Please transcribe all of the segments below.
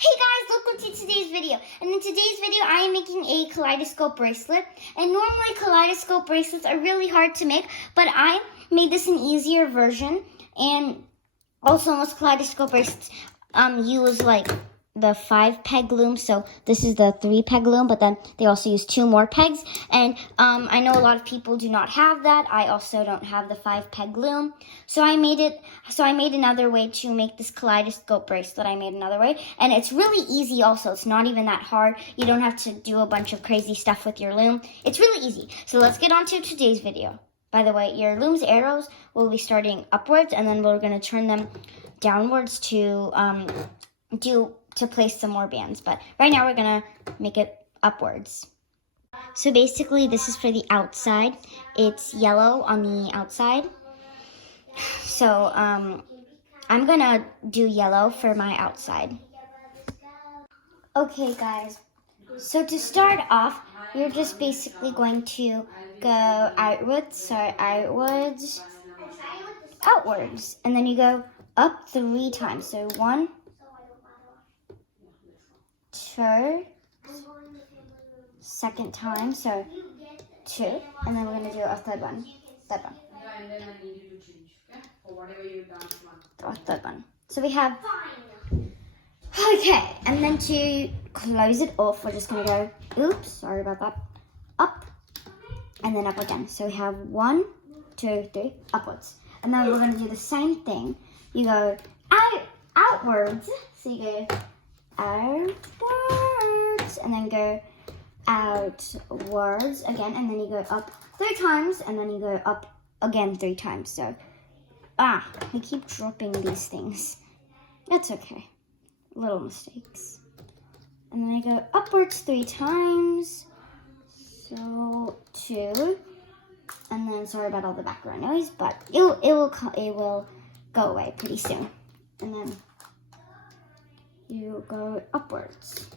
Hey guys, welcome to today's video. And in today's video, I am making a kaleidoscope bracelet. And normally kaleidoscope bracelets are really hard to make, but I made this an easier version. And also most kaleidoscope bracelets use like the 5-peg loom, so this is the 3-peg loom, but then they also use 2 more pegs, and I know a lot of people do not have that. I also don't have the 5-peg loom, so I made another way to make this kaleidoscope bracelet. I made another way, and it's really easy also. It's not even that hard. You don't have to do a bunch of crazy stuff with your loom. It's really easy. So let's get on to today's video. By the way, your loom's arrows will be starting upwards, and then we're going to turn them downwards to place some more bands, but right now we're gonna make it upwards. So basically this is for the outside. It's yellow on the outside. So I'm gonna do yellow for my outside. Okay guys, so to start off, you're just basically going to go outwards, and then you go up 3 times. So 1, 2, second time, so 2, and then we're going to do a third one, third one. So we have, okay, and then to close it off, we're just going to go, oops, sorry about that, up, and then up again. So we have 1, 2, 3, upwards. And then we're going to do the same thing. You go outwards, so you go outwards, and then go outwards again, and then you go up 3 times, and then you go up again 3 times. So, I keep dropping these things. That's okay. Little mistakes. And then I go upwards 3 times. So 2, and then sorry about all the background noise, but it will go away pretty soon. And then you go upwards.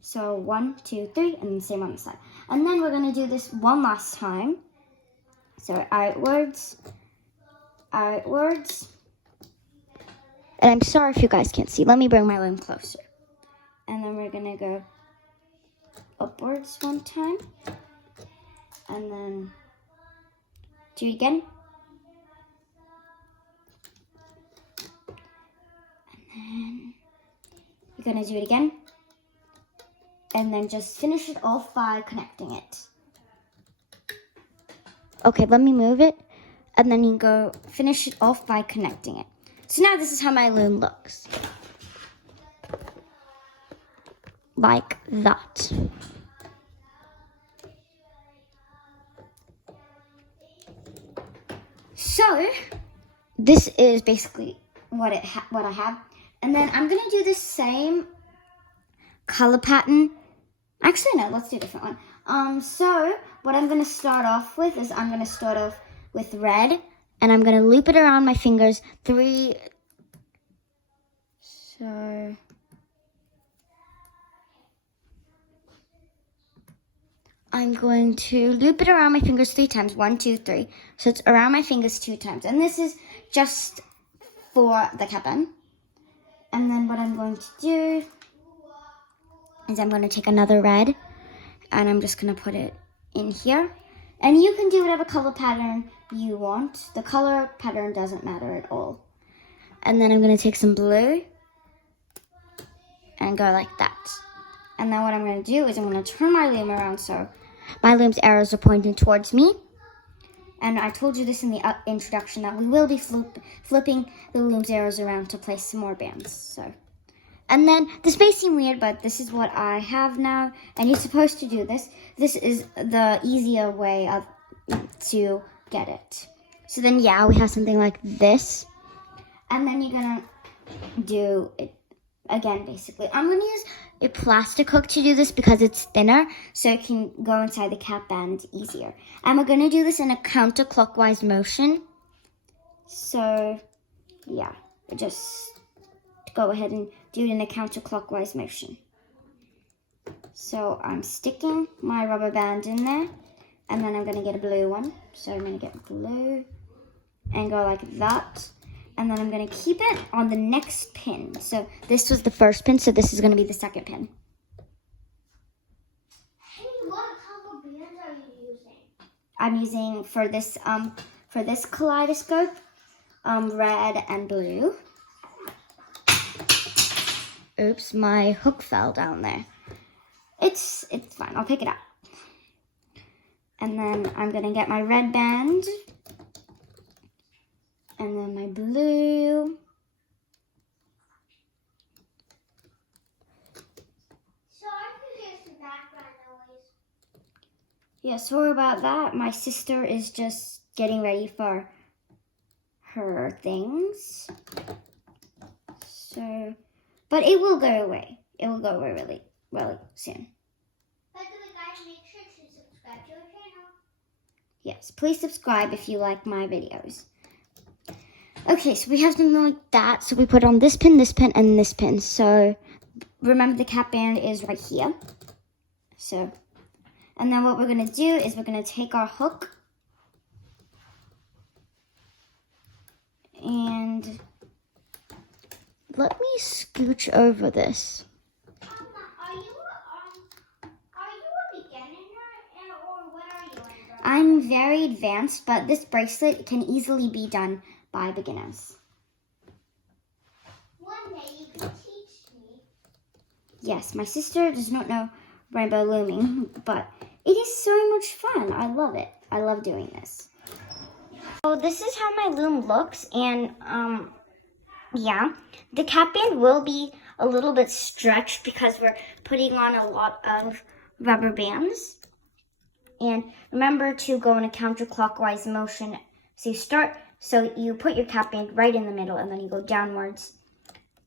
So 1, 2, 3, and then same on the side. And then we're gonna do this one last time. So outwards. And I'm sorry if you guys can't see. Let me bring my loom closer. And then we're gonna go upwards 1 time. And then do it again. And you're gonna do it again, and then just finish it off by connecting it. Okay, let me move it, and then you go finish it off by connecting it. So now this is how my loom looks. Like that. So this is basically what I have. And then I'm going to do the same color pattern. Actually, no, let's do a different one. So what I'm going to start off with is I'm going to start off with red. And I'm going to loop it around my fingers 3. So I'm going to loop it around my fingers 3 times. 1, 2, 3. So it's around my fingers 2 times. And this is just for the cabin. And then what I'm going to do is I'm going to take another red, and I'm just going to put it in here. And you can do whatever color pattern you want. The color pattern doesn't matter at all. And then I'm going to take some blue and go like that. And then what I'm going to do is I'm going to turn my loom around so my loom's arrows are pointing towards me. And I told you this in the introduction that we will be flipping the loom's arrows around to place some more bands. So, and then this may seem weird, but this is what I have now, and you're supposed to do this. This is the easier way to get it. So then, yeah, we have something like this, and then you're gonna do it again. Basically, I'm gonna use a plastic hook to do this because it's thinner, so it can go inside the cap band easier. And we're going to do this in a counterclockwise motion. So, yeah, just go ahead and do it in a counterclockwise motion. So I'm sticking my rubber band in there, and then I'm going to get a blue one. So I'm going to get blue and go like that. And then I'm gonna keep it on the next pin. So this was the first pin, so this is gonna be the second pin. Hey, what color bands are you using? I'm using for this kaleidoscope, red and blue. Oops, my hook fell down there. It's fine, I'll pick it up. And then I'm gonna get my red band. And then my blue. So I can hear some background noise. Yeah, sorry about that. My sister is just getting ready for her things. So, but it will go away. It will go away really, really soon. By the way, guys, make sure to subscribe to our channel. Yes, please subscribe if you like my videos. Okay, so we have something like that. So we put on this pin, and this pin. So remember the cap band is right here. So, and then what we're gonna do is we're gonna take our hook and let me scooch over this. Are you a beginner or what are you? I'm very advanced, but this bracelet can easily be done by beginners. One day you can teach me. Yes, my sister does not know rainbow looming, but it is so much fun. I love it. I love doing this. So this is how my loom looks, and yeah, the cap band will be a little bit stretched because we're putting on a lot of rubber bands. And remember to go in a counterclockwise motion. So you put your cap band right in the middle, and then you go downwards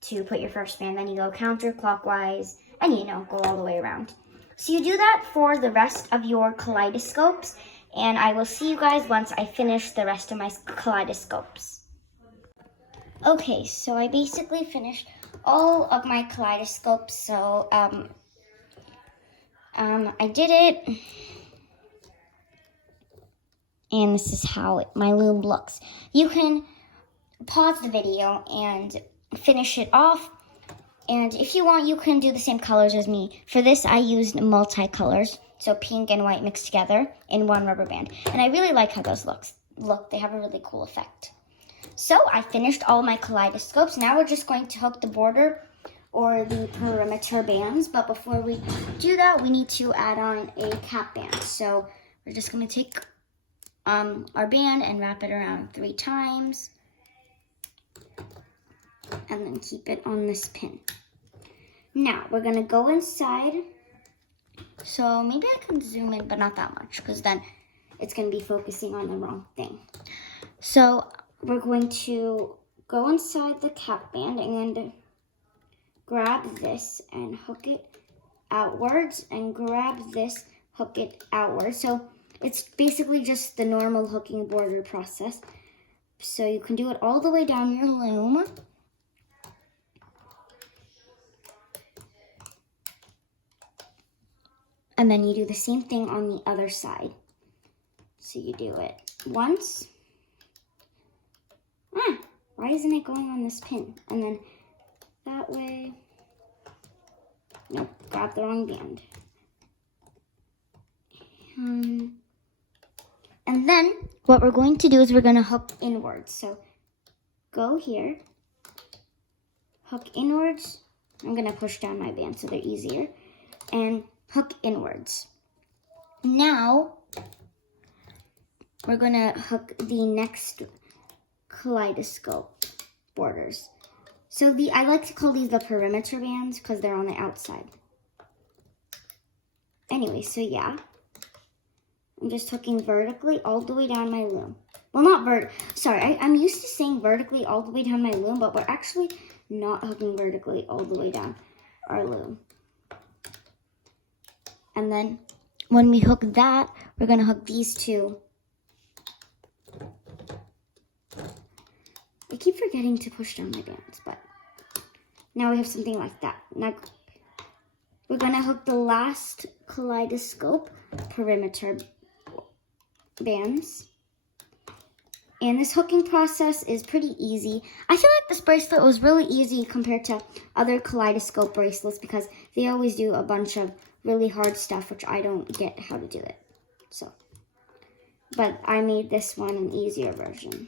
to put your first band. Then you go counterclockwise, and go all the way around. So you do that for the rest of your kaleidoscopes, and I will see you guys once I finish the rest of my kaleidoscopes. Okay, so I basically finished all of my kaleidoscopes. So I did it. And this is how my loom looks. You can pause the video and finish it off. And if you want, you can do the same colors as me. For this, I used multicolors, so pink and white mixed together in one rubber band. And I really like how those look. They have a really cool effect. So I finished all my kaleidoscopes. Now we're just going to hook the border or the perimeter bands. But before we do that, we need to add on a cap band. So we're just going to take our band and wrap it around 3 times, and then keep it on this pin. Now we're gonna go inside. So maybe I can zoom in, but not that much, because then it's gonna be focusing on the wrong thing. So we're going to go inside the cap band and grab this and hook it outwards, and grab this, hook it outwards. So it's basically just the normal hooking border process. So you can do it all the way down your loom. And then you do the same thing on the other side. So you do it once. Why isn't it going on this pin? And then that way. Nope, grab the wrong band. And then what we're going to do is we're going to hook inwards. So go here, hook inwards. I'm going to push down my band so they're easier. And hook inwards. Now we're going to hook the next kaleidoscope borders. So I like to call these the perimeter bands because they're on the outside. Anyway, so yeah. I'm just hooking vertically all the way down my loom. Well, not sorry, I'm used to saying vertically all the way down my loom, but we're actually not hooking vertically all the way down our loom. And then when we hook that, we're gonna hook these two. I keep forgetting to push down my bands, but now we have something like that. Now we're gonna hook the last kaleidoscope perimeter bands. And this hooking process is pretty easy. I feel like this bracelet was really easy compared to other kaleidoscope bracelets because they always do a bunch of really hard stuff, which I don't get how to do it. So, but I made this one an easier version.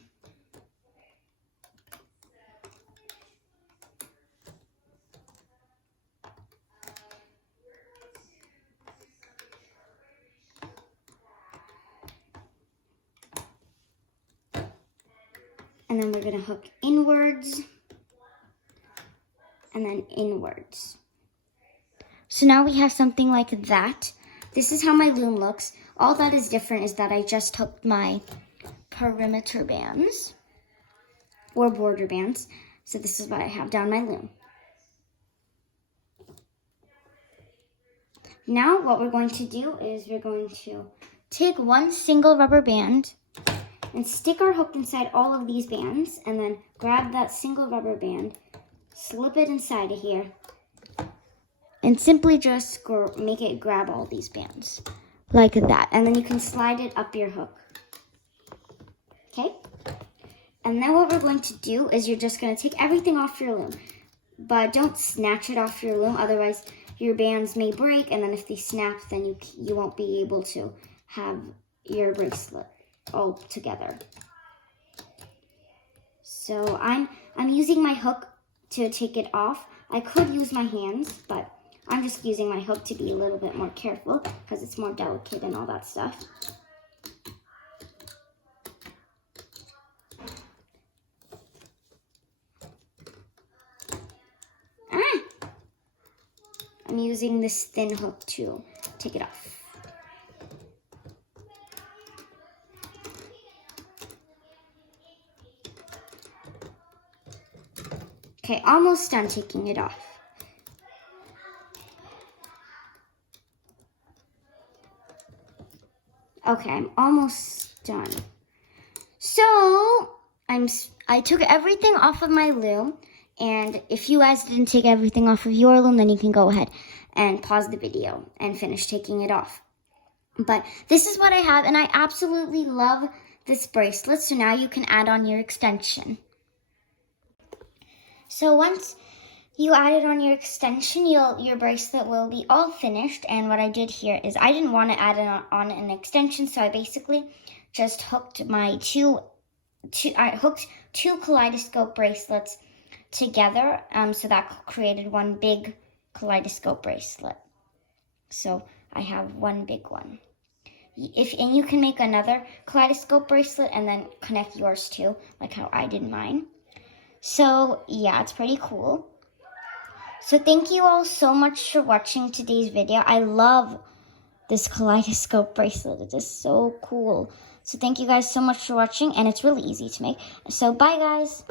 And then we're gonna hook inwards and then inwards. So now we have something like that. This is how my loom looks. All that is different is that I just hooked my perimeter bands or border bands. So this is what I have down my loom. Now what we're going to do is we're going to take one single rubber band and stick our hook inside all of these bands and then grab that single rubber band, slip it inside of here, and simply just make it grab all these bands like that. And then you can slide it up your hook. Okay? And then what we're going to do is you're just going to take everything off your loom. But don't snatch it off your loom, otherwise your bands may break, and then if they snap, then you won't be able to have your bracelet all together. So I'm using my hook to take it off. I could use my hands, but I'm just using my hook to be a little bit more careful because it's more delicate and all that stuff. I'm using this thin hook to take it off. Okay, almost done taking it off. Okay, I'm almost done. So, I took everything off of my loom, and if you guys didn't take everything off of your loom, then you can go ahead and pause the video and finish taking it off. But this is what I have, and I absolutely love this bracelet, so now you can add on your extension. So once you add it on your extension, your bracelet will be all finished. And what I did here is I didn't want to add on an extension, so I basically just hooked I hooked two kaleidoscope bracelets together, so that created one big kaleidoscope bracelet. So I have one big one. And you can make another kaleidoscope bracelet and then connect yours too, like how I did mine. So yeah, it's pretty cool. So thank you all so much for watching today's video. I love this kaleidoscope bracelet. It is so cool. So thank you guys so much for watching, and it's really easy to make. So bye guys.